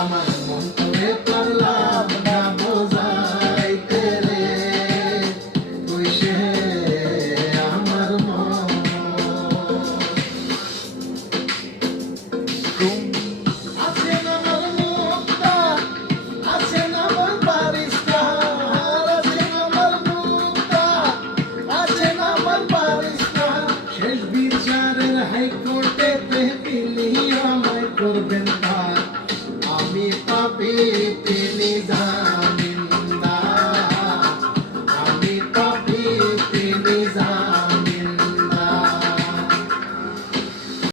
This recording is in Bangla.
আমার মন তোরে পারলাম না বোঝাইতে রে, তুই সে আমার মন।